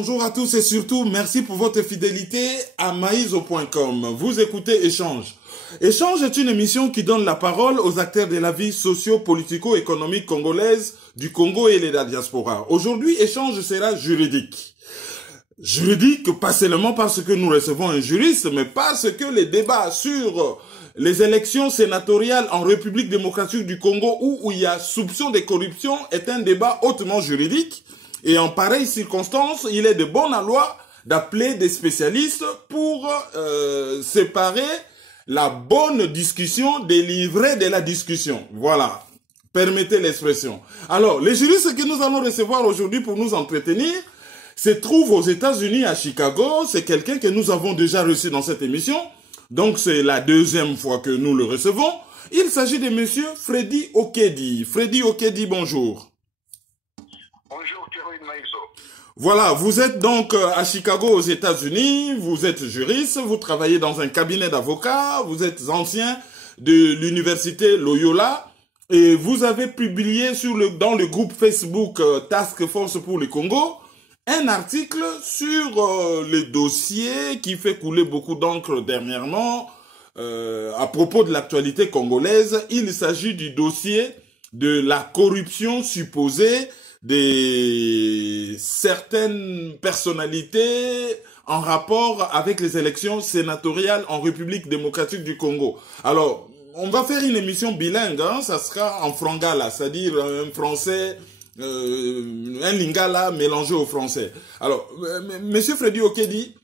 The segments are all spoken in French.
Bonjour à tous et surtout, merci pour votre fidélité à maïso.com. Vous écoutez Échange. Échange est une émission qui donne la parole aux acteurs de la vie socio-politico-économique congolaise, du Congo et de la diaspora. Aujourd'hui, Échange sera juridique. Juridique, pas seulement parce que nous recevons un juriste, mais parce que les débats sur les élections sénatoriales en République démocratique du Congo où il y a soupçon de corruption est un débat hautement juridique. Et en pareille circonstance, il est de bonne loi d'appeler des spécialistes pour séparer la bonne discussion des livrets de la discussion. Voilà, permettez l'expression. Alors, les juristes que nous allons recevoir aujourd'hui pour nous entretenir se trouvent aux États-Unis à Chicago. C'est quelqu'un que nous avons déjà reçu dans cette émission. Donc, c'est la deuxième fois que nous le recevons. Il s'agit de monsieur Freddy Okedi. Freddy Okedi, bonjour. Bonjour, Kéroïne Maïso. Voilà, vous êtes donc à Chicago aux États-Unis, vous êtes juriste, vous travaillez dans un cabinet d'avocats, vous êtes ancien de l'université Loyola et vous avez publié dans le groupe Facebook Task Force pour le Congo un article sur le dossier qui fait couler beaucoup d'encre dernièrement à propos de l'actualité congolaise. Il s'agit du dossier de la corruption supposée de certaines personnalités en rapport avec les élections sénatoriales en République démocratique du Congo. Alors, on va faire une émission bilingue, hein, ça sera en frangala, c'est-à-dire un français, un lingala mélangé au français. Alors, monsieur Freddy Okedi,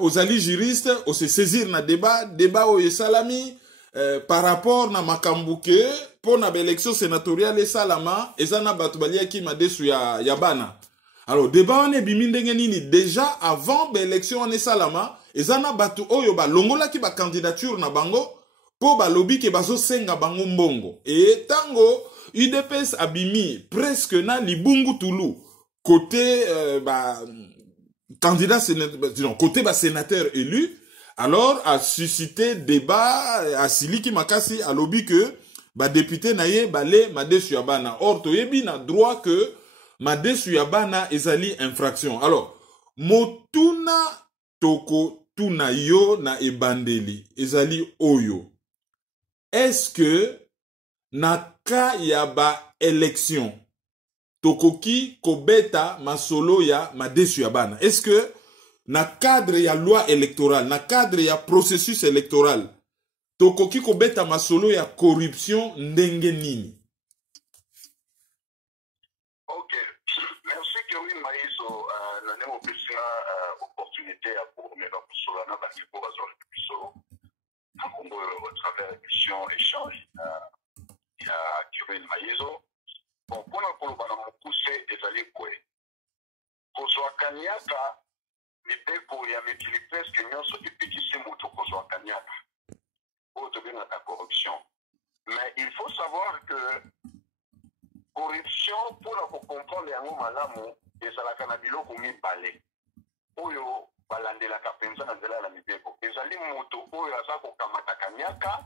aux alliés juristes, on se saisir na débat au salami, par rapport na makambuke pour na élection sénatoriale et salama ezana batubalia ki madesu ya bana. Alors débat on est bimindenge nini déjà avant l'élection on est salama ezana batu oyo ba longola ki ba candidature na bango po ba lobby ke bazo senga bango mbongo et tango UDPS abimi presque na libungu tulu côté candidat sénateur côté sénateur élu. Alors, a suscité débat, à Siliki Makasi, à lobby que, député naye, balé, Madesu Yabana. Or, toyebi na droit que, Madesu Yabana ezali infraction. Alors, motuna toko tuna yo na ebandeli, ezali oyo. Est-ce que, na ka yaba élection, tokoki kobeta masolo ya Madesu Yabana? Est-ce que, na cadre ya loi électorale, na cadre ya processus électoral, tokoki kobeta masolo ya corruption ndenge nini? Ok, merci Kéroïne Maïso. Nous avons opportunité pour remettre en solo na batipo bazor biso. Au travers l'émission Échange, il y a Kéroïne Maïso. Bon, pour nous koloba na mokuse ezali kwe. Kozwa kanyaka mibeko ya mikili presque nyonso epekisi moto kozwa kanyaka oyo tobengaka corruption. Mais il faut savoir que corruption mpona kocomprendre yango malamu ezalaka na biloko mibale oyo balandelaka mpenza na nzela ya mibeko. Ezali moto oyo aza kokamata kanyaka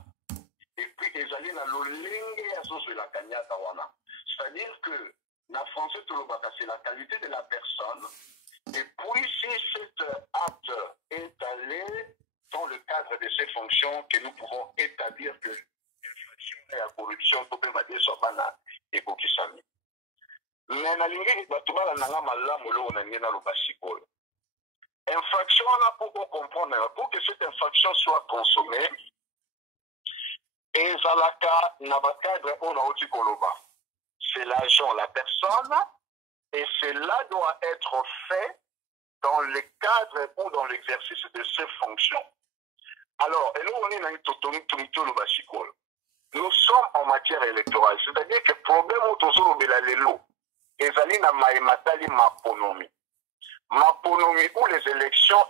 epuis ezali na lolenge azozwela kanyaka wana. C'est-à-dire que na français tolobaka c'est la qualité de la personne. Et puis, si cet acte est allé dans le cadre de ces fonctions que nous pouvons établir que l'infraction et la corruption peut être sobana et kokisami. Mais na lingi batubala nanga malamu lo na ngena lo basikoyo. Infraction là pour comprendre pour que cette infraction soit consommée et zalaka na bakadre ona oti koloba. C'est l'agent, la personne. Et cela doit être fait dans le cadre ou dans l'exercice de ces fonctions. Alors, nous sommes en matière électorale. C'est-à-dire que le problème est maponomi ou les élections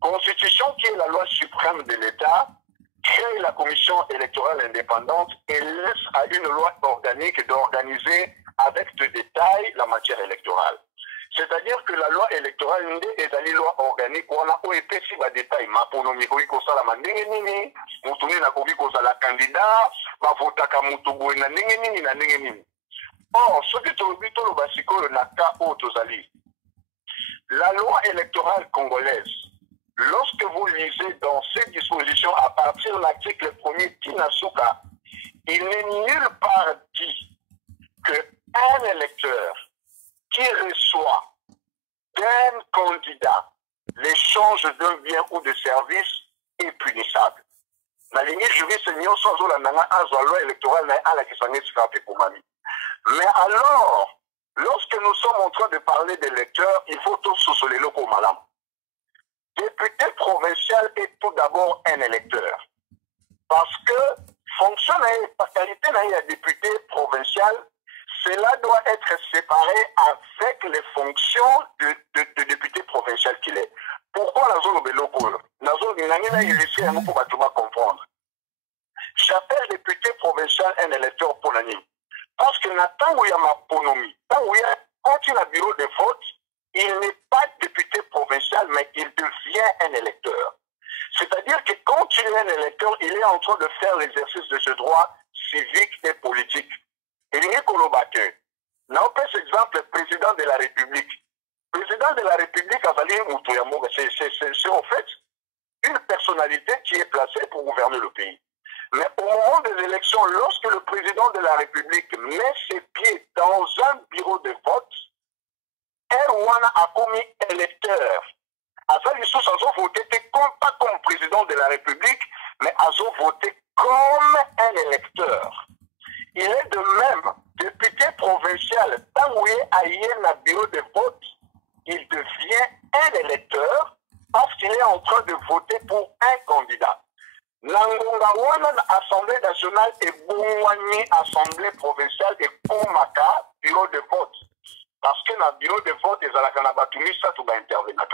Constitution qui est la loi suprême de l'État crée la commission électorale indépendante et laisse à une loi organique d'organiser avec de détails la matière électorale. C'est-à-dire que la loi électorale est une loi organique où on a épais ma détail. Ma ponomi ko sala mandenge nini, mutuni na kobi ko sala candidat, ba vota ka mutubu na ndenge nini na ndenge nini. Or, ce que tu as dit, le basico, le naka, la loi électorale congolaise, lorsque vous lisez dans ces dispositions à partir de l'article 1er Tinasuka, il n'est nulle part dit qu'un électeur qui reçoit d'un candidat l'échange d'un bien ou de service est punissable. La limite juriste, nous sommes la loi électorale à la mais alors, lorsque nous sommes en train de parler d'électeurs, il faut tous sous les locaux, madame. Député provincial est tout d'abord un électeur. Parce que, fonctionne par qualité d'un député provincial, cela doit être séparé avec les fonctions de député provincial qu'il est. Pourquoi la zone de locaux? La zone de pour comprendre. J'appelle député provincial un électeur pour l'année. Parce que tant où il y a ma ponomie, quand il y a un bureau de vote, il n'est pas député provincial, mais il devient un électeur. C'est-à-dire que quand il est un électeur, il est en train de faire l'exercice de ce droit civique et politique. Il est colobateur. Là, on prend exemple, le président de la République. Le président de la République, c'est en fait une personnalité qui est placée pour gouverner le pays. Mais au moment des élections, lorsque le président de la République met ses pieds dans un bureau de vote, Erwana a commis électeur. Azali Sous a voté pas comme président de la République, mais a voté comme un électeur. Il est de même député provincial. Tant où il est un bureau de vote, il devient un électeur parce qu'il est en train de voter pour un candidat. L'Angonga Assemblée nationale et Boumouani Assemblée provinciale et Komaka, bureau de vote. Parce que dans le bureau de vote, ils ont intervenir.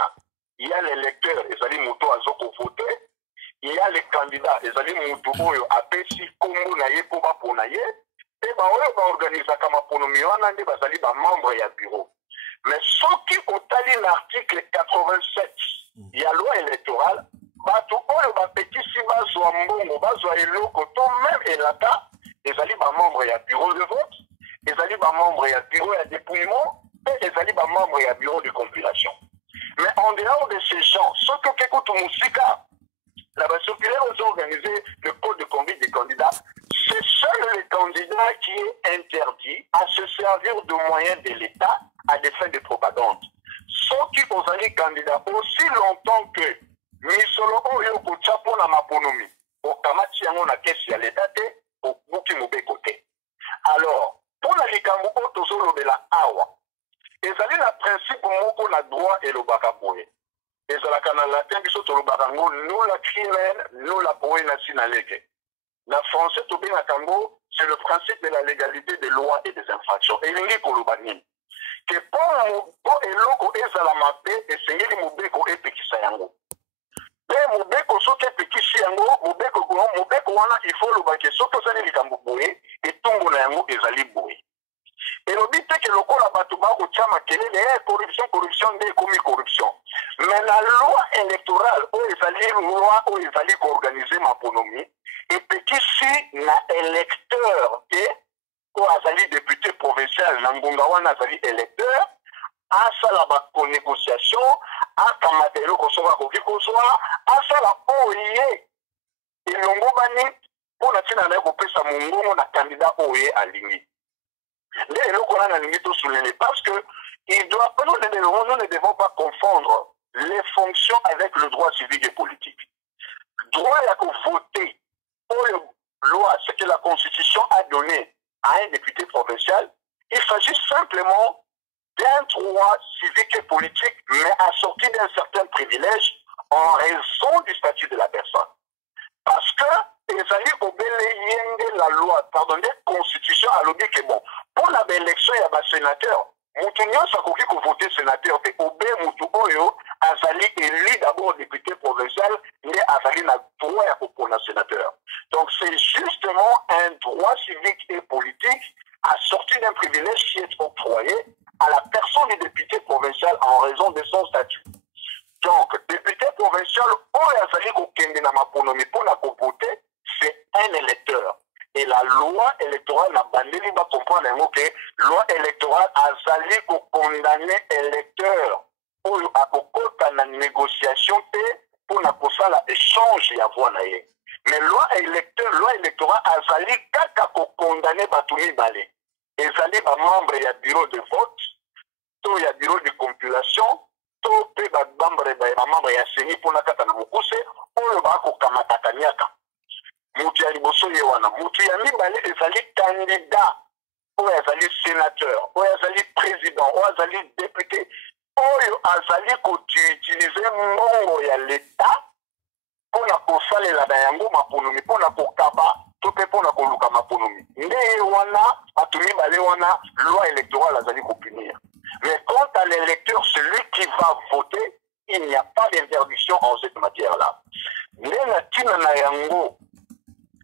Il y a l'électeur, ils ont moto à Zoko voter. Il y a les candidats, ils ont moto à Pessi, Komo, Naye, Koba, Ponaye. Et bah, on va organiser comme Ponomi, on a des membres et bureau. Mais ce qui ont tali l'article 87, il y a loi électorale. Bato oyo bapeti si bazwa mbongo bazwa eloko to même elata ezali ba membre ya bureau de vote ezali ba membre ya bureau ya dépouillement et ezali ba membre ya bureau de compilation. Mais en dehors de ces gens, ce que Kekutu Musika, la circulaire ont organisé le code de conduite des candidats, c'est seul le candidat qui est interdit à se servir de moyens de l'État à des fins de propagande. Ceux qui ont allé candidats aussi longtemps que Misolo oyo kuchapo na maponomi. Okamati yango na kesi ya l'État te, obuki mobeko te. Alors, pour la likambo otozolo de la awa, ezali na principe moko na droit et le bakaboye. Ezalaka na latin biso tolobaka ngo no la crimen, no la boye na sinaleke. Na français tobenga kango, c'est le principe de la légalité des lois et des infractions. Et lingi kolobani. Que pour eloko ezala mabe, esengeli mobeko epekisa yango. Mais mobeko soke pekisi yango mobeko wana il faut le baquer soke osali likambo boye etongo na yango ezali boye elobi te ke lokola bato bakotia makelele corruption nde ekomi corruption. Mais la loi électorale oyo ezali loi oyo ezali koorganize maponomi epekisi na électeur te oyo azali député provincial na ngonga wana azali électeur asala bakonégociation akamata eloko soka akoki kozwa asala oye elongo bani mpona ntina na ye kopesa mongongo na candidat oye alingi nde eloko wana nalingi tosoulele parce que nous ne devons pas confondre les fonctions avec le droit civique et politique. Droit à voter oyo loi, ce que la Constitution a donné à un député provincial, il s'agit simplement d'un droit civique et politique, mais assorti d'un certain privilège en raison du statut de la personne. Parce que les alliés obéissent la loi, pardon, la constitution a dit que bon, pour l'élection, il y a des sénateurs. Moutounion, ça a qu'on voter sénateur, et obé Moutouoyo, Azali élu d'abord député provincial, mais Azali n'a droit pour le sénateur. Donc c'est justement un droit civique et politique assorti d'un privilège qui est octroyé à la personne du député provincial en raison de son statut. Donc, député provincial, c'est un électeur. Et la loi électorale na bandeli va comprendre que loi électorale azali ko condamner électeur oyo akokota na négociation te pour na kosala échange ya voix na ye. Mais loi électorale azali kaka ko condamner batu mibale. Ezali ba membre ya bureau de vote, to ya bureau de compilation, to pe ba membre ya seni pour na kata na mokuse oyo ba ko kamata kanyaka. Mutu ya liboso ye wana, mutu ya mibale ezali candidat, oyo azali sénateur, oyo azali président, oyo azali député, oyo azali koutilize mbongo ya l'État pona kosalela na yango maponumi, pona kokaba to pe pona koluka maponumi. Nde ye wana, batu mibale wana, loi électorale azali kopunir. Mais quant à l'électeur, celui qui va voter, il n'y a pas d'interdiction en cette matière-là. Nde na tina na yango,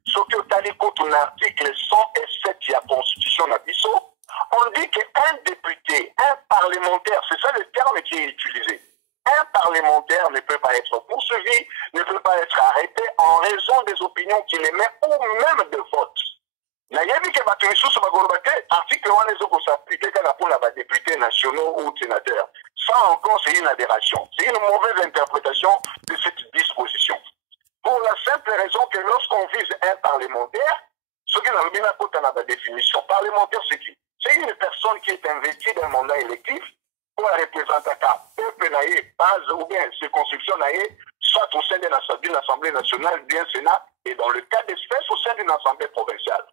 ce que tu as dit contre l'article 107 de la Constitution d'Abisso, on dit qu'un député, un parlementaire, c'est ça le terme qui est utilisé. Un parlementaire ne peut pas être poursuivi, ne peut pas être arrêté en raison des opinions qu'il émet ou même de vote. Il y a dit que l'article 1 s'applique pour les députés nationaux ou sénateurs. Ça encore, c'est une aberration. C'est une mauvaise interprétation de cette disposition. Pour la simple raison que lorsqu'on vise un parlementaire, ce qui n'a pas la définition, parlementaire c'est qui? C'est une personne qui est investie d'un mandat électif pour représenter un peuple base ou bien circonscription soit au sein d'une assemblée nationale, bien Sénat, et dans le cas d'espèce au sein d'une assemblée provinciale.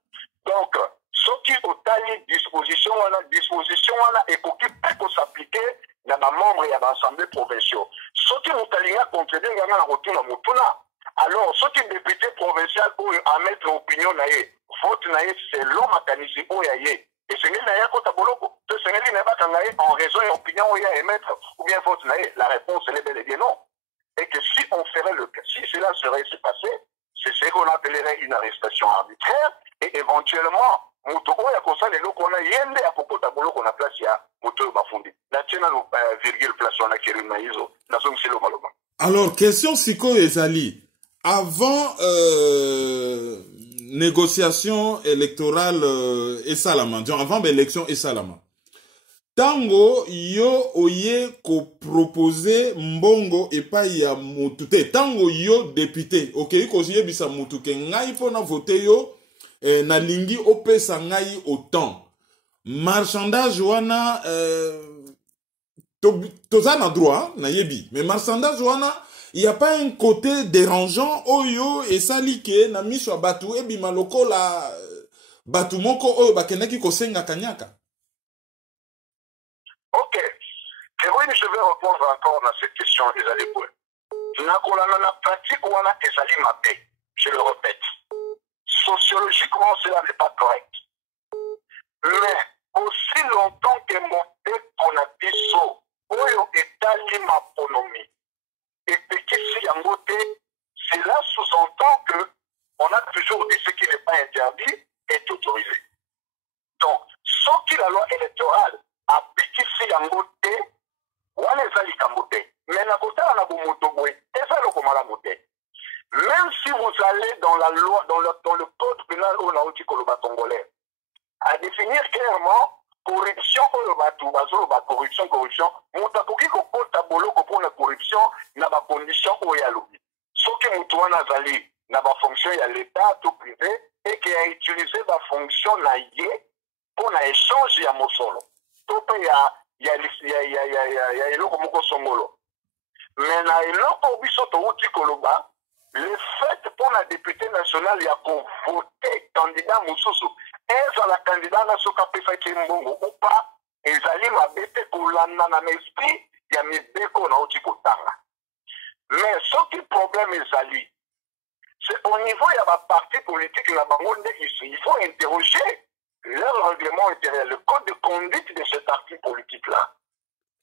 Donc, ce qui est au tali disposition et pour qui peut s'appliquer dans les membres de l'assemblée provinciale. Ce qui est au tali contredire dans retour à Moutouna. Alors, ce qui est député provincial pour mettre opinion vote selon mécanisme et ce n'est pas en raison et opinion émettre ou bien vote la réponse est bel et bien non. Et que si on ferait le cas, si cela serait se passer, c'est ce qu'on appellerait une arrestation arbitraire et éventuellement alors, question Siko Ezali. Avant négociation électorale et salama, avant l'élection et salama. Tango yo oye ko proposer mbongo et pas ya mutute. Tango yo député, ok, ko siye bisa mutuke ngai pona voter yo na lingi opesa ngai autant. Marchandage wana toza na droit na yebi, mais marchandage wana il n'y a pas un côté dérangeant oyo et salike na miso batu e bimaloko la batu moko oyo bakenaki kosenga kanyaka. Ok. Et oui, je vais répondre encore à cette question des années. La pratique ou la ezali mabe. Je le répète. Sociologiquement, cela n'est pas correct. Mais aussi longtemps que mon qu'on a biso oyo etali maponomi. Et petit yangote, cela sous-entend que on a toujours dit ce qui n'est pas interdit est autorisé. Donc, sauf que la loi électorale a petit yangote, ou les kambote, mais la côté on a bomotoboe, et ça le comment la moté. Même si vous allez dans la loi, dans le code pénal ou la Koloba congolais, à définir clairement corruption corruption mutakoki kokota boloko pour la corruption na ba condition oyalobi soki mutu wana zali na ba fonction ya l'état tout privé et qui a utilisé ba fonction na ye pour na échange ya mosolo to pe ya eloko moko songolo mais na eloko biso to uti koloba le fait pour la députée nationale ya ko voter candidat mususu est la candidat na soka pesa kimbongo ou pas ezali mabete kolanda na esprit ya mibeko na uti kotanga. Mais ce qui problème ezali c'est au niveau ya ba parti politique la bangonde ici il faut interroger leur règlement intérieur, le code de conduite de ce parti politique là.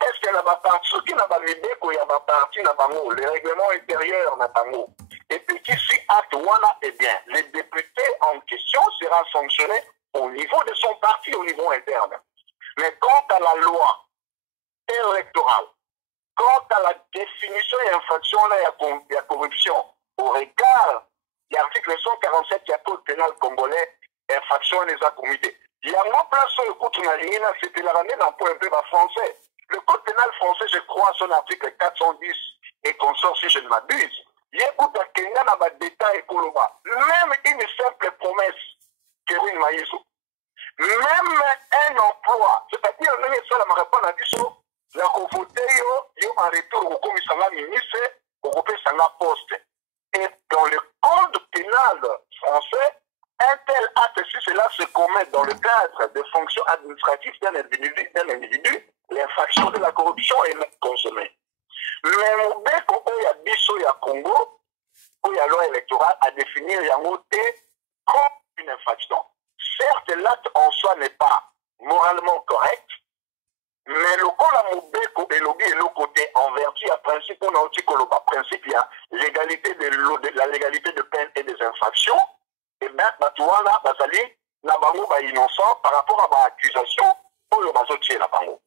Est-ce qu'il y a ba parti qui na ba mibeko ya ba parti na bango le règlement intérieur na bango et puis qui si acte wana eh bien les députés en question sera sanctionné au niveau de son parti, au niveau interne. Mais quant à la loi électorale, quant à la définition et infraction de la corruption, au regard de l'article 147 du Code pénal congolais, infraction les a commises. Il y a un place sur le coup de la c'était la ramener d'un point un peu français. Le code pénal français, je crois, son article 410 et consort, si je ne m'abuse. Il y a beaucoup de Kenya dans le détail pour le bas. Même une simple promesse, Kérin Maïso. Même un emploi, c'est-à-dire, on est seul à me répondre à Bissot, la convoté, yo, en retour au commissariat ministre, au groupe Sanga Poste. Et dans le code pénal français, un tel acte, si cela se commet dans le cadre des fonctions administratives d'un individu, l'infraction de la corruption est consommée. Mais mon bec, il y a Bissot, il y a Congo, où il y a loi électorale à définir, il y a noté comme une infraction. Certes, l'acte en soi n'est pas moralement correct, mais le col à mon bec et l'autre côté, en vertu à principe, on a aussi principe, il y a l'égalité la légalité de peine et des infractions. Et bien, Batouana, Bazali, Nabango, innocent par rapport à ma accusation, pour le bazotier, Nabango.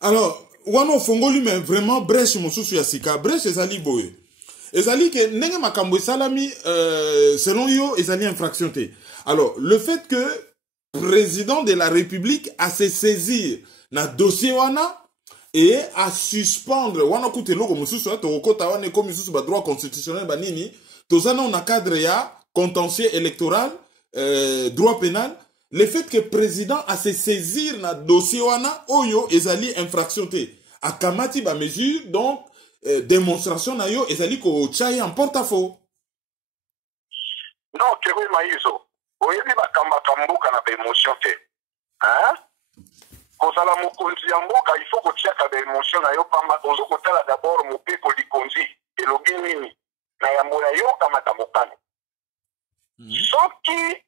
Alors, Wano Fongoli, mais vraiment, brèche, mon sous Yassika, brèche, Ezali Boye. Ezali, que Nenge Makambo Salami, selon yo, Ezali infraction. Alors, le fait que président de la République a se saisir na dossier Wana et à suspendre, Wana Koute Logo, Moussou, Torokota, Wana, comme Moussou, droit constitutionnel, Banini, Tozana, on a cadre ya, contentieux électoral, droit pénal, le fait que le président a se saisir na dossier wana oyo ezali infraction te akamati ba mesure donc démonstration na yo ezali ko chai en porte-à-faux. Non, Kéroui Maïso, oyebi bakamba kambuka na émotion te. Hein? Kozala mokonzi ya mboka, il faut kotiaka ba émotion na yo pamba ozo kotala d'abord mopeko likonzi elobi nini na yambo na yo kamata mokano. Soki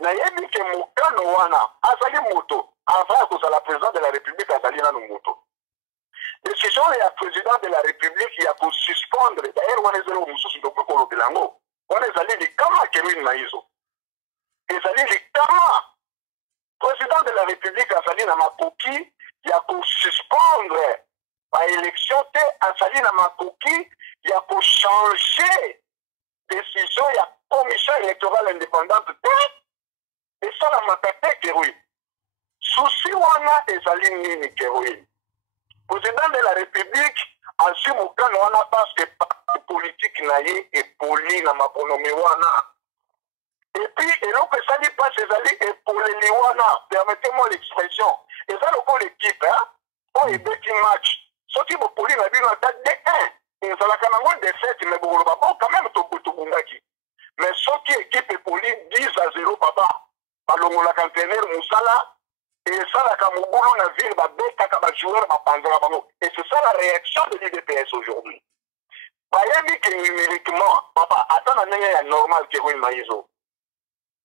na yebi ke mokano wana azali moto avant kozala président de la République azali nanu moto. Décision ya président de la République ya ko suspendre d'ailleurs wana ezali mosusu ndoko kolobela ngo wana ezali likama Kéroui Maïso. Ezali likama président de la République azali na makoki ya ko suspendre ba élection te azali na makoki ya ko changer décision ya commission électorale indépendante te et ça la matate Kéroui. Souci wana ezali nini Kéroui. Président de la République assume aucun wana parce que parti politique na ye et poli na makonomi wana. Et puis, et l'autre, ça dit pas, c'est allé épauler les wana. Permettez-moi l'expression. Et ça, le coup, l'équipe, hein, on est petit match. Ce qui vous poli n'a vu dans date de 1. Et ça l'a quand même défaite, mais bon, quand même, tout bungaki. Mais ce qui équipe est poli 10-0, papa. Palongo la cantenaire, Moussala. Et ça, la Kamougolo, na ville, ba beka, ba joueur, ba panzera, et c'est ça la réaction de l'UDPS aujourd'hui. Bayami que numériquement, papa, attends, il y a normal qui est Maïso.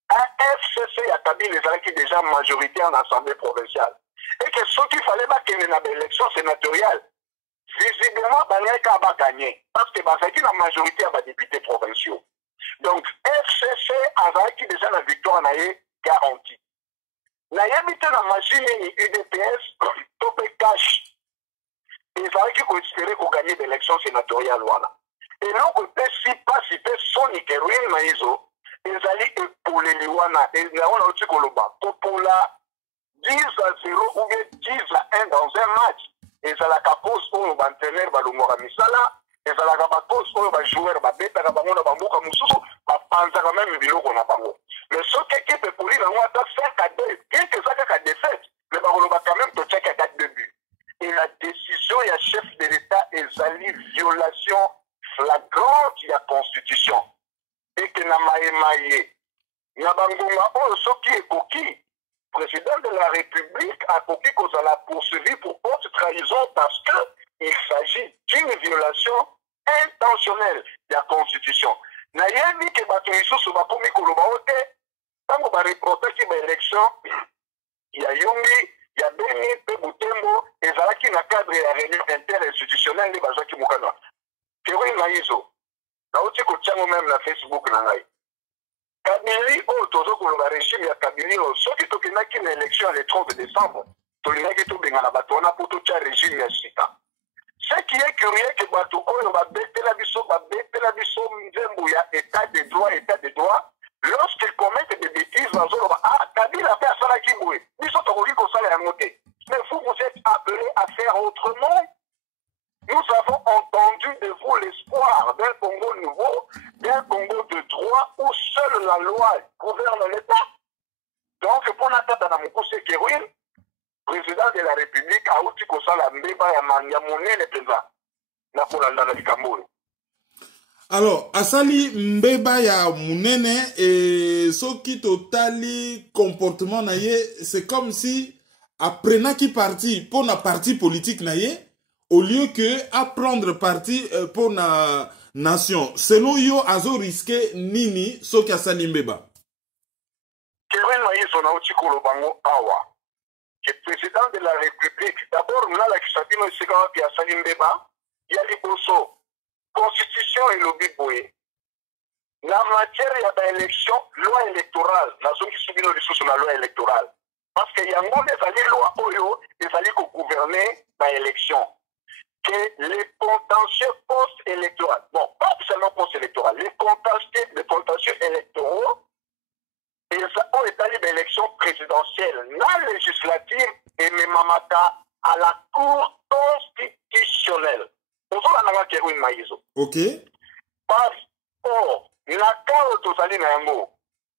Un FCC a établi les gens qui déjà majorité en assemblée provinciale. Et que ce qu'il fallait pas qu'il y ait une élection sénatoriale, visiblement, Banyaka va gagner. Parce que Bazaki la majorité a députés provinciaux. Donc, FCC a déjà la victoire est garantie. Na yamite na machine ni UDPS, topé cash. Et ça qui peut espérer qu'on gagne l'élection sénatoriale. Et non, que si pas si son Kéroui Maïso, ils allaient épauler les wana. Et là, on a aussi Koloba. Pour la 10-0 ou bien 10-1 dans un match. Et ça la capose pour le bantener, le Moramisala. Et ça la capose pour le joueur, le bête, le bango, le bambou, comme sous, le même le bilo qu'on a bango. Mais ce qui est pour lui, on a 5-2. Quelques années à défaite, mais on va quand même te checker à 4 buts. Et la décision, il y a chef de l'État, et zali violation flagrante de la Constitution. Et que na maïe, na bangonga, ce qui est coquille. Président de la République a coquille qu'on a poursuivi pour haute trahison parce qu'il s'agit d'une violation intentionnelle de la Constitution. Na yebi ke bato isusu bakomi koloba ote, tango ba reporter ki ba élection, ya Yumbi, ya Beni, pe Butembo, ezalaki na cadre ya réunion interinstitutionnelle ni bazaki mukana. Kéroui Maïso, na oti ko tiango même na Facebook na ngai. Kabili o tozo koloba régime ya Kabili o soki tokinaki na élection le 30 décembre, tolinaki to bengana bato wana po to tia régime ya sika. Ce qui est curieux que bato oyo ba betela biso nzembo ya état de droit, lorsqu'ils commettent loi gouverne l'État. Donc, pour n'attendre dans mon conseil Kérouine, président de la République a aussi comme ça la mbeba ya monnaie les présents. Na pour la Likambo. Alors, asali mbeba ya munene et ce qui totali comportement naye, c'est comme si après qui parti pour na parti politique naye, au lieu que à prendre parti pour na nation. Selon yo, azo risqué nini ce qui asali mbeba. Kevin Maïs, on a aussi Kolobango Awa, qui est président de la République. D'abord, nous avons la Kisatino Segawa qui a asali mbeba, il y a les Bosso. Constitution et lobby boye. La matière d'élection, loi électorale, la zone qui subit nos ressources sur la loi électorale. Parce qu'il y a un des lois Oyo, des alliés qui gouverner l'élection. Que les contentieux post-électoraux, bon, pas seulement post-électoral, les contentieux électoraux, et ça ont établi l'élection présidentielle, la législative et même à la Cour constitutionnelle. Ok. Parce que la carte de Nango,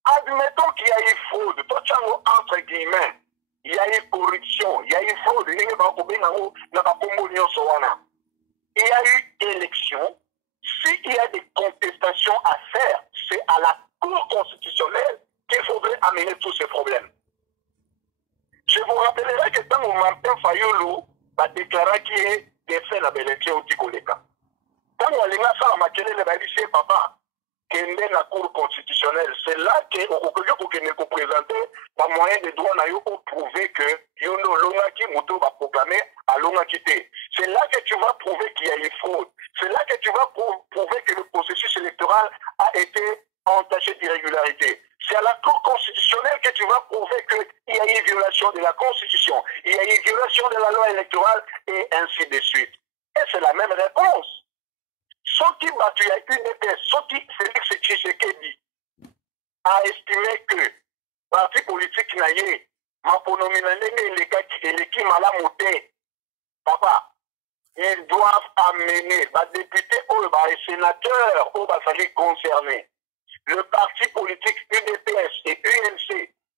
admettons qu'il y a eu fraude, entre guillemets, il y a eu corruption, il y a eu fraude, il y a eu élection. S'il y a des contestations à faire, c'est à la Cour constitutionnelle qu'il faudrait amener tous ces problèmes. Je vous rappellerai que quand Martin Fayulu a déclaré qu'il est défait la élection au Tikoleka. Quand on a les gens papa, qui est la Cour constitutionnelle, c'est là qu'on peut présenter par moyen de droit pour prouver que Yono Longaki Mouto va proclamer à Longakité. C'est là que tu vas prouver qu'il y a eu fraude. C'est là que tu vas prouver que le processus électoral a été entaché d'irrégularité. C'est à la Cour constitutionnelle que tu vas prouver qu'il y a eu violation de la Constitution, il y a eu violation de la loi électorale, et ainsi de suite. Et c'est la même réponse. Ce qui battu à UNPS, ce qui Félix Tshisekedi a estimé que le parti politique naïe, ma les malamoté, papa, ils doivent amener les députés ou les sénateurs ou les concernés. Le parti politique UDPS et UNC,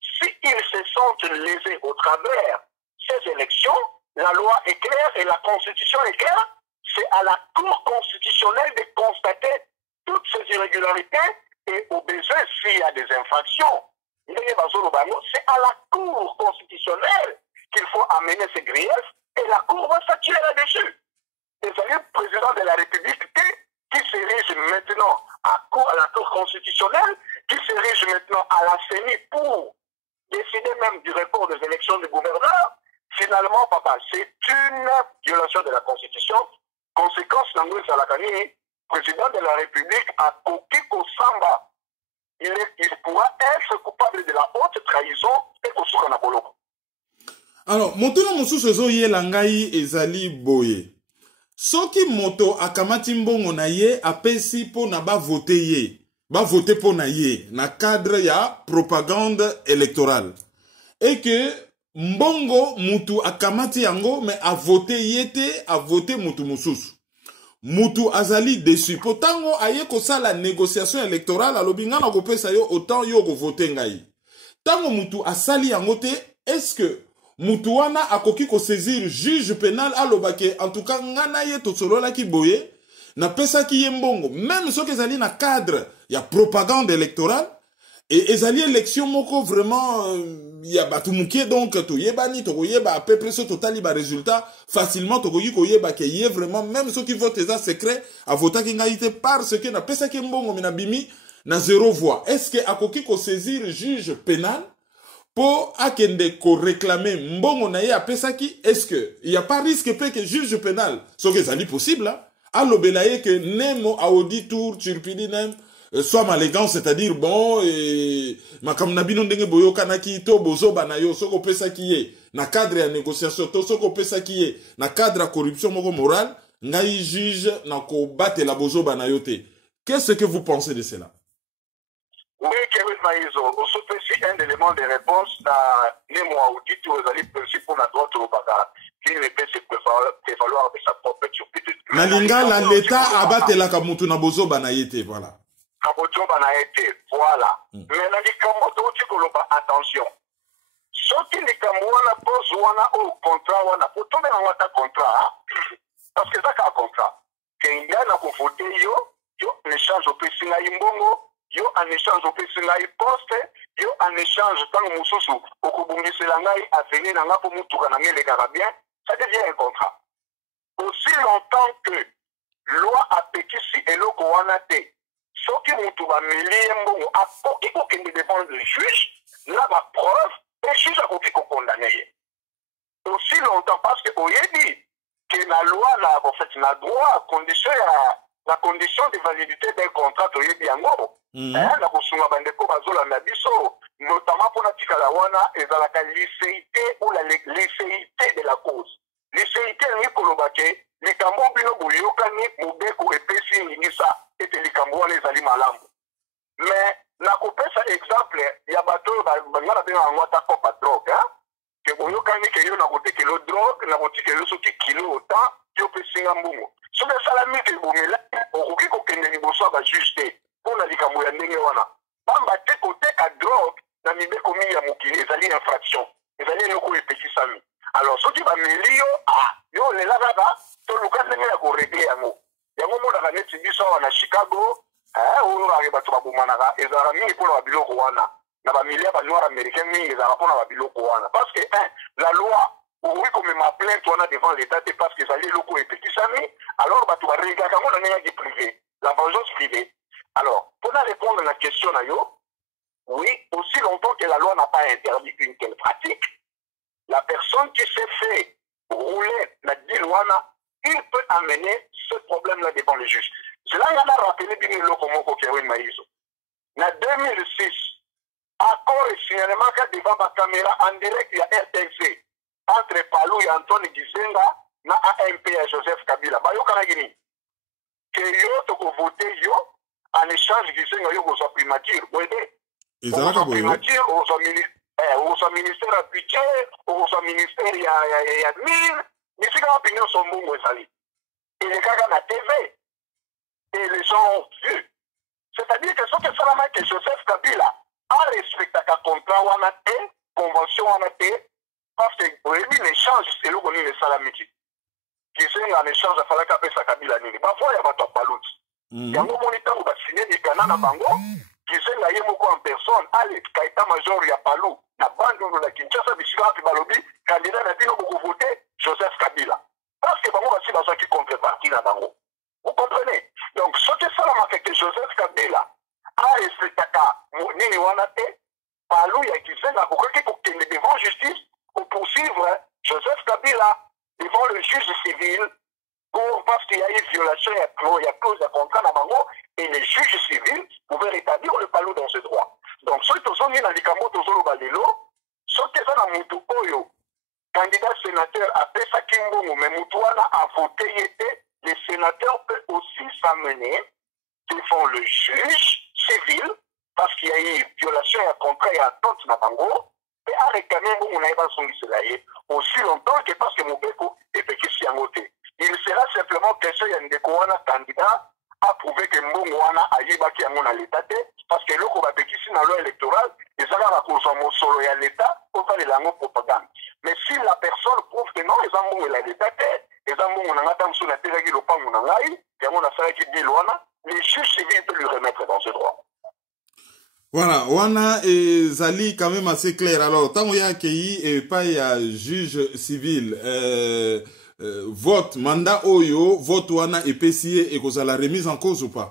s'ils se sentent lésés au travers ces élections, la loi est claire et la Constitution est claire, c'est à la Cour constitutionnelle de constater toutes ces irrégularités et au besoin s'il y a des infractions. C'est à la Cour constitutionnelle qu'il faut amener ces griefs et la Cour va statuer là-dessus. Et c'est le président de la République qui s'érige maintenant à la Cour constitutionnelle, qui s'érige maintenant à la CENI pour décider même du report des élections du gouverneur. Finalement, papa, c'est une violation de la Constitution. Conséquence, Nangoué Salakani, président de la République, a Kokiko Samba. Il pourra être coupable de la haute trahison et Kosuka Naboloko. Alors, Motono Mosusu Langai ezali boye. Soki moto akamati mbongo na ye apesi po na ba vote ye. Ba vote po na ye na cadre ya propagande électorale. Et que mbongo mutu akamati yango mais a voté yete a voté mutu mususu. Mutu azali déçu. Potango aye kosa la négociation électorale alobinga na kopesa yo autant yo ko voter ngai. Tango mutu asali yango te, est-ce que mutu wana akoki ko saisir juge pénal alobake en tout cas ngana ye to solola ki boye na pesa ki ye mbongo même soki ezali na cadre ya propagande électorale et ezali élection moko vraiment ya batu mukie donc to yebani to yeba à peu près ce total ba résultat facilement to ko yeba ke ye vraiment même ceux qui votent ça secret a voter ki ngaite parce que na pesa ki mbongo mina bimi na 0 voix. Est-ce que akoki ko saisir juge pénal pour akende ko réclamer mbongo na ye apesaki? Est-ce que il y a pas risque que juge pénal ce que ça dit possible hein? Alobelaye que nemo audi tour turpidi nem soit malégant, c'est-à-dire bon et makam nabino ndenge boyo kanaki to bozo banayo soko pesa kiye na cadre ya négociation to soko pesa kiye na cadre ya corruption moko morale ngai juge na ko battre la bozo banayo te. Qu'est-ce que vous pensez de cela? Oui, Kevin Maïzo, on se fait un élément de réponse à Nemo Audi to les principes pour la droite au Baka qui ne peut se prévaloir de sa propre turpitude. Na lingala l'état abattre la kamutu na bozo banayete voilà. kabojoba na été voilà mais na likambo to tikoloba attention soki likambo wana pose wana au contrat wana potombe na wata contrat parce que ça ka contrat kenga na kovote yo en échange opesi ngai mbongo yo en échange opesi ngai poste yo en échange ntango mosusu okobongisela ngai avenir na nga mpo mutuka na ngai elekaka bien ça devient un contrat aussi longtemps que loi apekisi eloko wana te soki mutu bameli ye mbongo akoki kokende devant le juge na bapreuve e juge akoki kokondane ye aussi longtemps parce que oyebi ke na loi na bofet na droit condition ya la condition de validité d'un contrat toyebi yango na kosunga bandeko bazolanda biso notamment mpona tikala wana ezalaka licéité ou la licéité de la cause licéité elingi koloba ke likambo bino boyokani mobeko epesi elingisa ete likambo wana ezali malamu mais nakopesa exemple ya bato oyo balinga na benga yango ata kopa drogue ke boyokani ke yo na kotekelo drogue na kotikelo soki kilo otan yo opesinga mbongo soki esalami ke bomela okoki kokende liboso ya bajuge te mpona likambo ya ndenge wana pamba te koteka drogue na mibeko mingi ya mokili ezali infraction ezali eloko epekisami alors soki bameli yo yo olela kaka toluka ndenge ya korege yango monaka neti biso awa na Chicago oyo bake bato babomanaka ezalaka mingi mpona babiloko wana na bamili ya banoir américain mingi ezalaka mpona babiloko wana parce que la loi okoki komema plainte wana devant l'état te parce que ezali eloko epekisami alors bato baregaka yango na ndenge yaki privé la vengeance privée alors mpona répondre na question na yo oui aussi longtemps que la loi n'a pas interdit une telle pratique la personne qui s'est fait rouler la deal wana il peut amener ce problème-là devant le juge. Cela y en a rappelé bien le Komoko Kewin Maïso. En 2006, accord et signalement devant la caméra en direct, il y a RTC entre Palou et Antoine Gizenga na AMP et Joseph Kabila. Bayo Kanagini. Que yo toko voté yo en échange Gizenga yo ko primature. Vous voyez? Primature au ministère à budget, au ministère il y a mille. Mais c'est l'opinion son mot ezali. Et les gars na TV. Et les gens ont vu. C'est-à-dire que ce que ça va que Joseph Kabila a respecté la contrat wana te, convention wana te, parce que oui, l'échange c'est le goni le salamiti. Qui c'est en échange à falaka pesa Kabila nini. Parfois il y a bato palut. Yango monita ou ba signer des canana bango. Qui c'est la yemoko en personne, allez, kaita major ya palu. Na bande la Kinshasa bisika ki balobi, candidat na bino beaucoup voter Joseph Kabila. Parce que bango basi bazo qui contrepartie na bango. Vous comprenez? Donc ce que ça la marque que Joseph Kabila a respecté nini wana te, palu ya Kizenga kokoki kokende devant justice pour poursuivre Joseph Kabila devant le juge civil parce qu'il y a eu violation, il y a clause de contrat na bango et les juges civils pouvaient rétablir le palu dans ce droit. Donc ce que sont mis dans les camots tozolo balelo, ce que ça na mutu oyo candidat sénateur a fait sa kimbongo, mais Moutouana a voté, les sénateurs peuvent aussi s'amener devant le juge civil parce qu'il y a eu violation à contrat et attente na bango, et a réclamé mon naïba son isolaye aussi longtemps que parce que Moubeko est péqué en côté. Il sera simplement question d'un candidat a prouvé que Mbongwana a yébaki à mon l'état parce que l'autre va péquer dans la loi électorale, et ça va causer mon solo à l'état pour faire les langues propagande. Mais si la personne prouve que non, les amours et la l'état, les amours on a attendu sur la terre qui le pas mon angaï, et on a fait qui dit loana, les juges civils peuvent lui remettre dans ce droit. Voilà, wana et Zali quand même assez clair. Alors, tant qu'il y a accueilli et pas il y a juge civil, vote, mandat oyo, vote wana et PCA et cause à la remise en cause ou pas?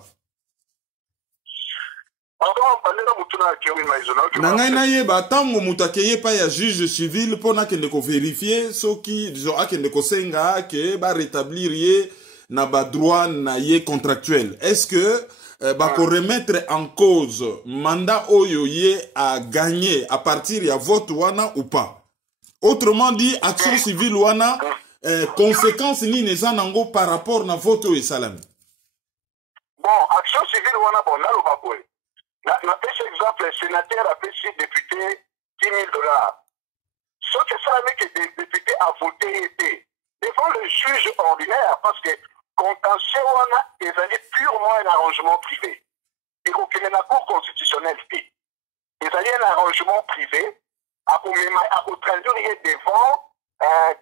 Nangai na yeba tango mutakeye pa ya juge civil pona kende ko vérifier soki disons akende ko senga ke ba rétablir ye na ba droit na ye contractuel. Est-ce que ba ko remettre en cause mandat oyo ye a gagné à partir ya vote wana ou pas? Autrement dit, action civile wana conséquence ni neza nango par rapport na vote oyo salami. Bon, action civile wana bon na lo ba boy. Na pêche exemple, le sénateur a payé député $10 000. Ce que ça veut que les députés a voté était devant le juge ordinaire parce que contentieux est purement un arrangement privé. et qu'il la Cour constitutionnelle fait. Il y a un arrangement privé à traduire devant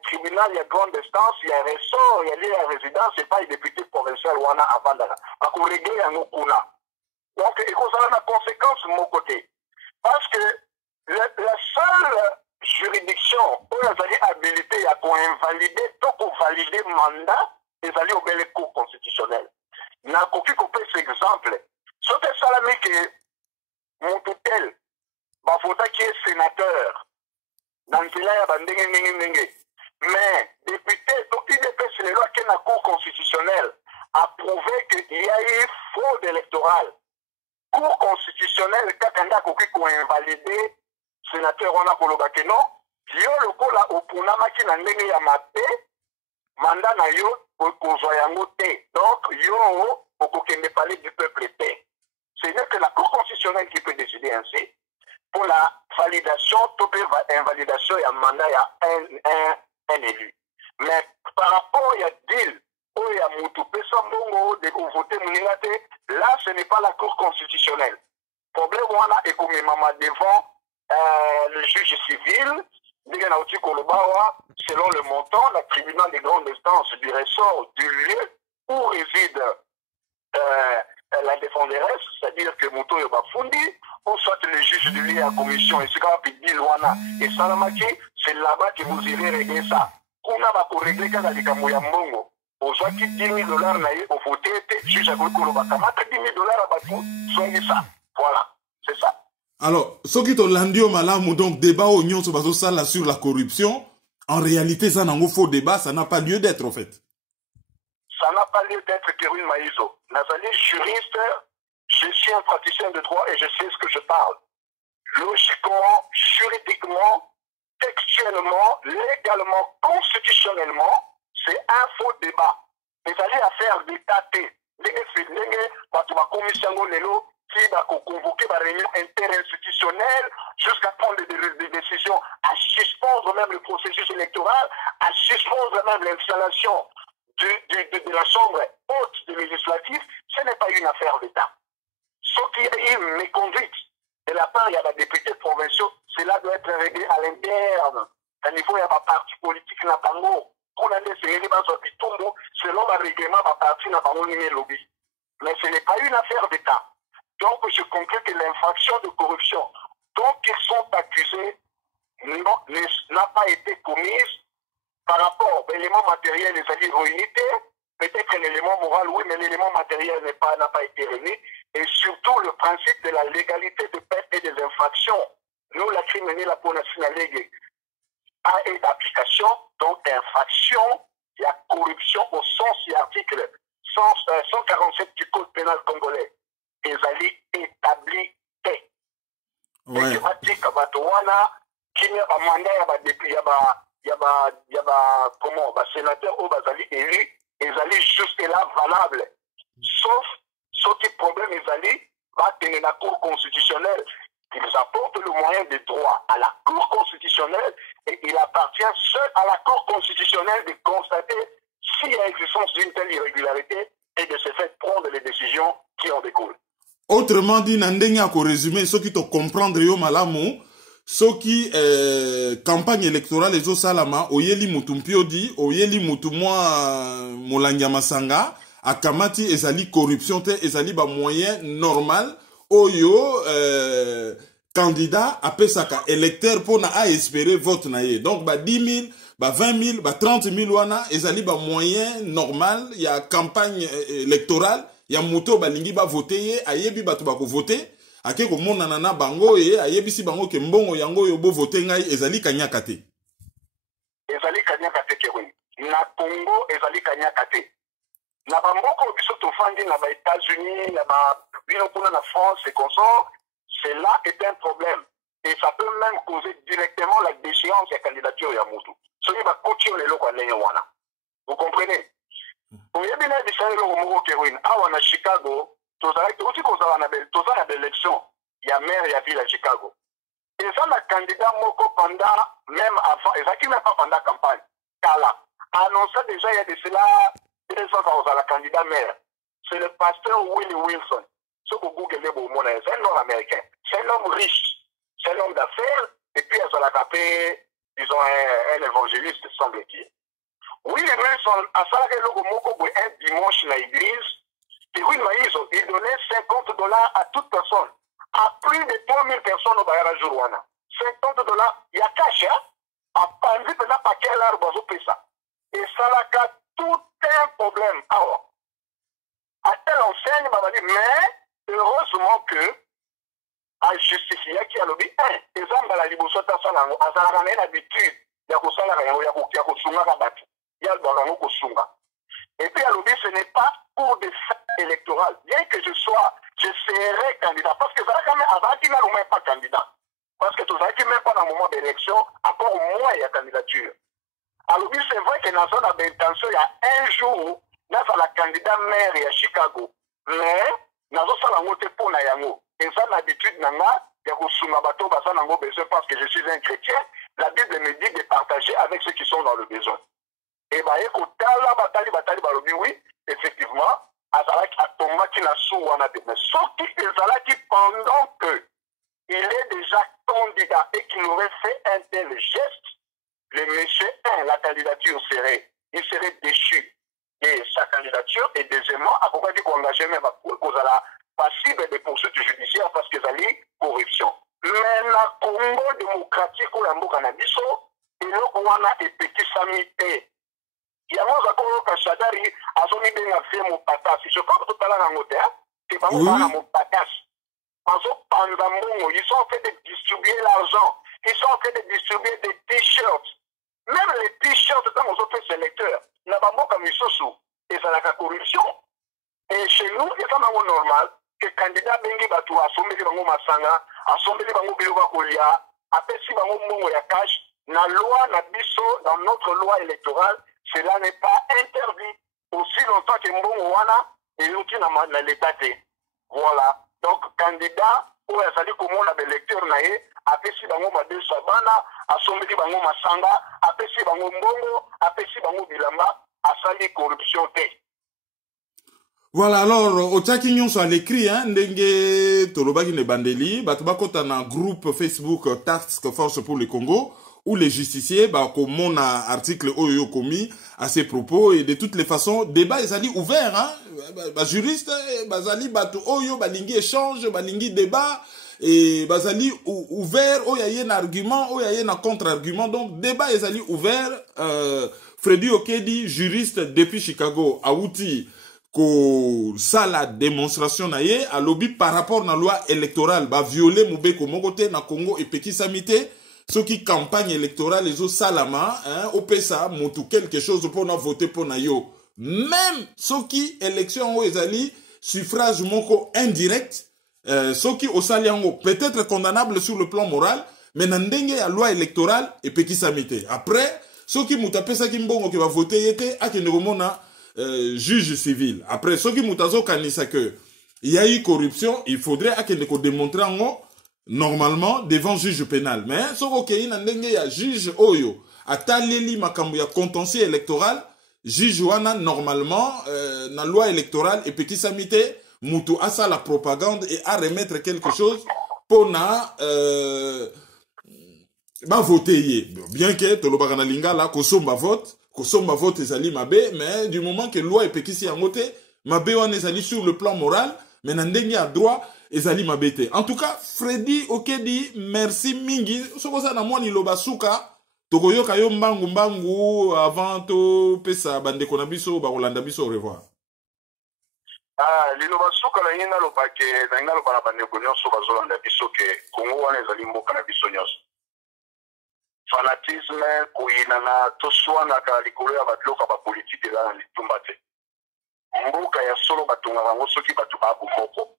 tribunal, il y a grande instance, il y a ressort, il y a la résidence, c'est pas les députés provinciaux ou avant d'aller. À régler un okuna. Donc, il faut avoir la conséquence de mon côté. Parce que la seule juridiction où ils allaient habiliter à invalider, tout valider le mandat, ils allaient au bel cours constitutionnel. N'a copié cet exemple. Sauf que ça l'a mis que mon tutelle, il faut qu'il y ait sénateur. Dans le pays, mais député, donc il est les lois qui la Cour constitutionnelle a prouvé qu'il y a eu fraude électorale. Cour constitutionnelle, quand on a compris qu'on a invalidé, sénateur, on a colloqué non, yo le coup là, au Punama qui n'a pas yamate, mandat na yo, au Zoyangote. Donc, yo, au Kokende Palais du peuple était. Ce n'est que la Cour constitutionnelle qui peut décider ainsi. Pour la validation, toute invalidation, il y a un mandat, il y a un élu. Mais par rapport à deal, où il y a Moutoupe Sambongo, de voter Mouningate, là, ce n'est pas la Cour constitutionnelle. Le problème, on a écoumé maman devant le juge civil, selon le montant, le tribunal des grandes instances du ressort du lieu où réside la défenderesse, c'est-à-dire que Moutou Yoba Fundi, ou soit le juge de lieu à commission, et c'est quand même Luana et Salamaki, c'est là-bas que vous irez régler ça. On a pas pour régler quand il y a Mouyambongo. Aux gens qui 10 000 $, au voté, juge à Gokolo Bakamata, 10 000 $ à Batou, soyez ça. Voilà, c'est ça. Alors, ce qui est au Malamu, donc débat au Nyon sur la corruption, en réalité, ça n'a pas faux débat, ça n'a pas lieu d'être en fait. Ça n'a pas lieu d'être, Kérine Maïzo. Nazali, juriste, je suis un praticien de droit et je sais ce que je parle. Logiquement, juridiquement, textuellement, légalement, constitutionnellement, c'est un faux débat. Mais allez à faire des tâtés. La commission qui va convoquer la réunion interinstitutionnelle jusqu'à prendre des décisions, à suspendre même le processus électoral, à suspendre même l'installation de la Chambre haute de législatif, ce n'est pas une affaire d'État. Ce qui est une méconduite de la part, il y a des députés provinciaux, cela doit être réglé à l'interne. À niveau, il y a des partis politiques qui n'ont pas mot. Pour la selon le règlement, les partis n'ont pas lobby. Mais ce n'est pas une affaire d'État. Donc, je conclue que l'infraction de corruption dont ils sont accusés n'a pas été commise par rapport à l'élément matériel des alliés réunis. Peut-être l'élément moral, oui, mais l'élément matériel n'a pas été réuni. Et surtout, le principe de la légalité de perte et des infractions. Nous, la criminalité, la police, la légalité, a été d'application, donc infraction, il y a corruption au sens de l'article 147 du Code pénal congolais. Ils allaient établir paix. Ouais. Et que Batouana, qui n'a pas mandat, depuis, il y a comment, sénateur ou bazali élu, ils allaient juste là valable. Sauf, ce qui problème, ils allaient tenir la Cour constitutionnelle. Ils apportent le moyen de droit à la Cour constitutionnelle et il appartient seul à la Cour constitutionnelle de constater s'il y a existence d'une telle irrégularité et de ce fait prendre les décisions qui en découlent. Autrement dit, Nandenya ko résumé, ce qui te comprendre yo malamu, ce qui campagne électorale les au salama, oyeli mutumpio di, oyeli mutumwa molanya masanga, akamati ezali corruption te, ezali ba moyen normal, oyo candidat apesaka électeur pour na a espérer vote na ye. Donc ba 10 000, ba 20 000, ba 30 000 wana, ezali ba moyen normal, il y a campagne électorale. Ya moto balingi ba voter ye ayebi batu ba ko voter ake ko mona na bango ye ayebi si bango ke mbongo yango yo bo voter ngai ezali kanyaka te ke oui na Congo ezali kanyaka te na bamboko biso to fandi na ba États-Unis na ba bino kuna na France et consort cela est un problème et ça peut même causer directement la déchéance de la candidature ya moto soki ba kotio lelo kwa ndenge wana vous comprenez. Oui, bien à Chicago, tous les élections, il y a maire, il y a ville à Chicago. Et ça, le candidat Moko pendant, même avant, et ça qui n'est pas pendant la campagne, Kala, annonçait déjà, il y a de cela, 2 ans à la candidat maire. C'est le pasteur Willie Wilson. Ce que Google est bon, c'est un homme américain. C'est un homme riche. C'est un homme d'affaires. Et puis, elle a capé, disons, un évangéliste, semble-t-il. Oui, les gens, à ça, un dimanche dans l'église, et oui, il donnait $50 à toute personne. À plus de 3000 personnes au Bayara Jourouana. $50, il y a cash, hein? À Panzi, il n'y a pas quel arbre au ça. Et ça a tout un problème. Alors, à telle enseigne, mais heureusement que, à justifier qui a lobby, les hommes dans la liboso de Sanango, à ça a l'habitude, il y a que ça, il y a que Sunga Rabati, il y a que Sunga. Et puis à lobby, ce n'est pas pour des fins électorales. Bien que je serai candidat, parce que ça quand même, avant qu'il n'a même pas candidat. Parce que tout ça, qui même pas dans le moment d'élection, encore moins il y a candidature. Alors, oui, c'est vrai que dans son intention, il y a un jour, là, c'est la candidat maire à Chicago. Mais, dans son salon, c'est pour Nayango. Et ça, l'habitude, il y a Kosumabato, besoin parce que je suis un chrétien. La Bible me dit de partager avec ceux qui sont dans le besoin. Et bien, écoute, la bataille, oui, effectivement, Azalaki a tombé qui n'a souana de. Mais sauf qu'il Azalaki, pendant que il est déjà candidat et qu'il aurait fait un tel geste, le monsieur, la candidature il serait déchu de sa candidature. Et deuxièmement, à pourquoi il dit qu'on n'a jamais cause à la passible de poursuites judiciaires parce qu'ils allaient corruption. Mais la Congo démocratique ou la Mbokanabiso, et là, on a des petits samités. Il y a un accord que Chadari a son idée de faire mon patas. Je crois que tout à l'heure, c'est pas mon patas. Ils sont en train de distribuer l'argent. Ils sont en train de distribuer des t-shirts. Même les t-shirts, dans nos autres électeurs, n'a pas beaucoup comme sous. Et ça, la corruption. Et chez nous, c'est pas normal que le candidat Bengi Batou a sommé les bango Masanga, a sommé les bango Biloba Kolia, a pessi bango Mbongo Yakash, na loi, na biso, dans notre loi électorale, cela n'est pas interdit. Aussi longtemps que Mbongo Wana, et l'outil n'a l'état. Voilà. Donc, candidat, où il a fallu comment on a des lecteurs naïs, a pessi bango Madel Sabana, a sommé les bango Masanga, a pessi bango Mbongo, a pessi bango Bilamba, a sali corruption té. Voilà, alors, au Tchakinyon soit l'écrit, hein, Ndenge Tolobagi ne Bandeli, Batubakota na groupe Facebook Task Force pour le Congo, où les justiciers, comme on a article Oyo commis à ces propos, et de toutes les façons, débat est allé ouvert, hein, juriste, bazali batu Oyo, balingi échange, balingi débat, et bazali ouvert, Oyo un argument, Oyo un contre-argument, donc débat est allé ouvert, Freddy Okedi, juriste depuis Chicago, a outil, que ça la démonstration naie à lobby par rapport à la loi électorale va violer Moubeko Mogote na Congo et Petit Samité ceux qui campagne électorale les autres salama hein au PSA montou quelque chose pour na voter pour na yo même ceux qui élection au ezali suffrage moko indirect ceux qui au saliango peut-être condamnable sur le plan moral mais na ndenge ya loi électorale et Petit Samité après ceux qui moutapé ça qui mbongo qui va voter yete akende komona juge civil. Après, ce qui moutazo kanisa que il y a eu corruption, il faudrait qu'on démontre normalement devant juge pénal. Mais ce qui y a juge oyo, à taleli makambu ya contentieux électoral, juge wana normalement na loi électorale et Petit Samité moutou a ça la propagande et à remettre quelque chose pour na voter. Bien que tolobaka linga la kosomba vote. Kosomba vote ezali mabe, mais du moment que loi epekisi yangote, mabe wana ezali sur le plan moral, mais nandenge à droit ezali mabete. En tout cas, Freddy Okedi, merci mingi. Soko sa na mwani loba suka, tokoyoka yo mbangu avant to pesa bande konabiso ba Rolanda biso au revoir. Liloba suka la yina loba ke na yina loba na bande konyoso ba Rolanda biso ke Kongo wana ezali mboka na biso nyonso. Fanatisme, kouinana, toswana ka likolo ya batloka ba politique la litumba te. Mboka ya solo batunga bango soki batu ba bumoko.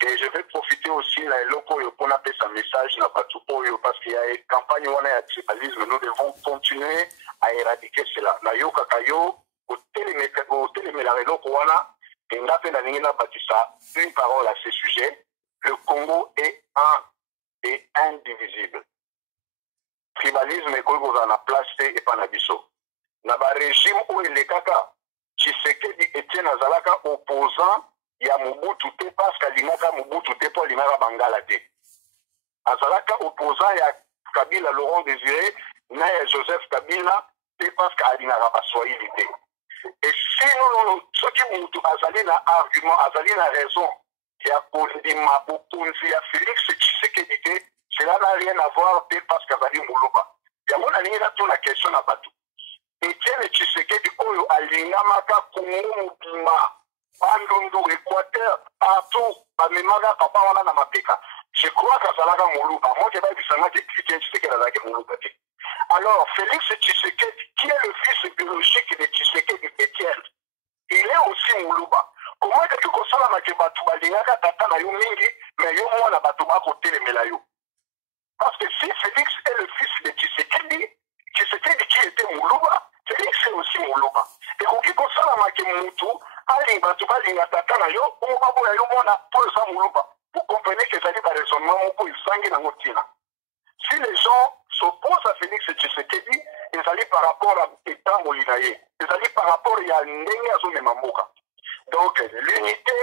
Et je vais profiter aussi la loko yo pour appeler sa message na batu oyo parce qu'il y a une campagne wana ya tribalisme, nous devons continuer à éradiquer cela. Na yo kakayo au téléméla loko wana et ngape na ningina batisa une parole à ce sujet. Le Congo est un et indivisible. Tribalisme est qu'on a placé et pas nabiso. N'a pas régime où il est kaka. Tshisekedi Etienne Azalaka opposant ya Mobutu te parce qu'alingaka Mobutu te po alingaka Bangala te. Azalaka opposant ya Kabila Laurent Désiré na ya Joseph Kabila te parce qu'alingaka Baswahili te. Et si nous soki mutu azali na argument, azali na raison ya kondima bokonzi ya Félix Tshisekedi te, cela n'a rien à voir te parce qu'azali muluba. Yango na ningi na question na batu. Etienne Tshisekedi oyo alingamaka Congo mobima Bandundu, Équateur, partout, bamemaka papa wana na mapeka. Je crois qu'azalaka muluba. Moi, je vais dire que Etienne Tshisekedi azalaki muluba te. Alors, Félix Tshisekedi, qui est le fils biologique de Tshisekedi Etienne, il est aussi muluba. Comment est-ce que ça va que batu balingaka tata na yo mingi, mais yo mwana batu bako telemela yo? Parce que si Félix est le fils de Tshisekedi, Tshisekedi qui était muluba, Félix est aussi muluba. Et quand ça va que mutu, ali batu balinga tata na yo, on va bola yo mwana pour ça muluba. Vous comprenez que ça dit par raisonnement moko isangi na ngotina. Si les gens s'opposent à Félix Tshisekedi, ils allaient par rapport à État Molinaye. Ils allaient par rapport à Ndenge Azone Mamoka. Donc, l'unité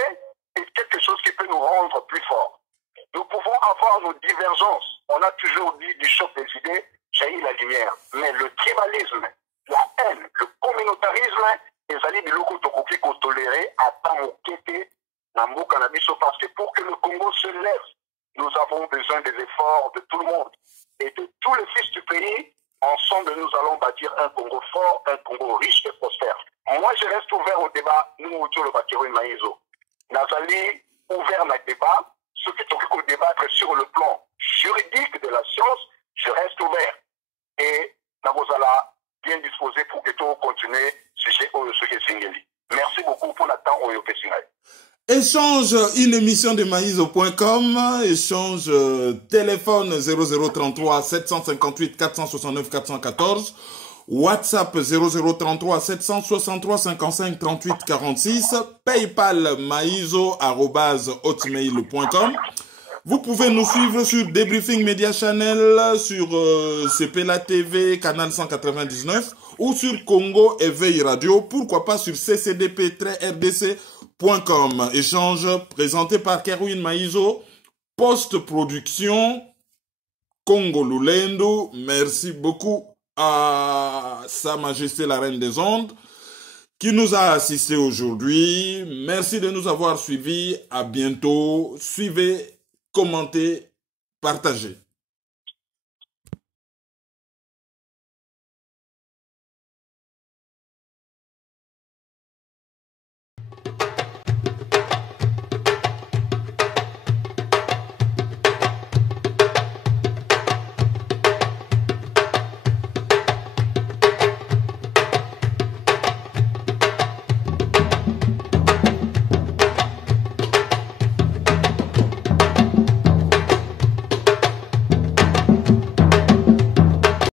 est quelque chose qui peut nous rendre plus forts. Nous pouvons avoir nos divergences. On a toujours dit du choc des idées, jaillit la lumière. Mais le tribalisme, la haine, le communautarisme, ils allaient de l'autre côté qu'on tolérait à Tamokete, Nambo Canabiso, parce que pour que le Congo se lève, nous avons besoin des efforts de tout le monde et de tous les fils du pays. Ensemble, nous allons bâtir un Congo fort, un Congo riche et prospère. Moi, je reste ouvert au débat. Nous, autour de Bakiroui Maïzo. Nazali, ouvert le débat. Ce qui est débattre sur le plan juridique de la science, je reste ouvert. Et Nabozala, bien disposé pour que tout continue sujet au sujet Singeli. Merci beaucoup pour la temps au Yopesingai. Échange une émission de maïso.com, échange téléphone 0033 758 469 414, WhatsApp 0033 763 55 38 46, PayPal maïso@hotmail.com. Vous pouvez nous suivre sur Débriefing Media Channel, sur CPLA TV, canal 199, ou sur Congo Éveil Radio, pourquoi pas sur ccdp-rdc.com. Échange présenté par Kerwin Maïzo, post-production, Congo Lulendo. Merci beaucoup à Sa Majesté la Reine des Ondes qui nous a assistés aujourd'hui. Merci de nous avoir suivis. À bientôt. Suivez, commentez, partagez.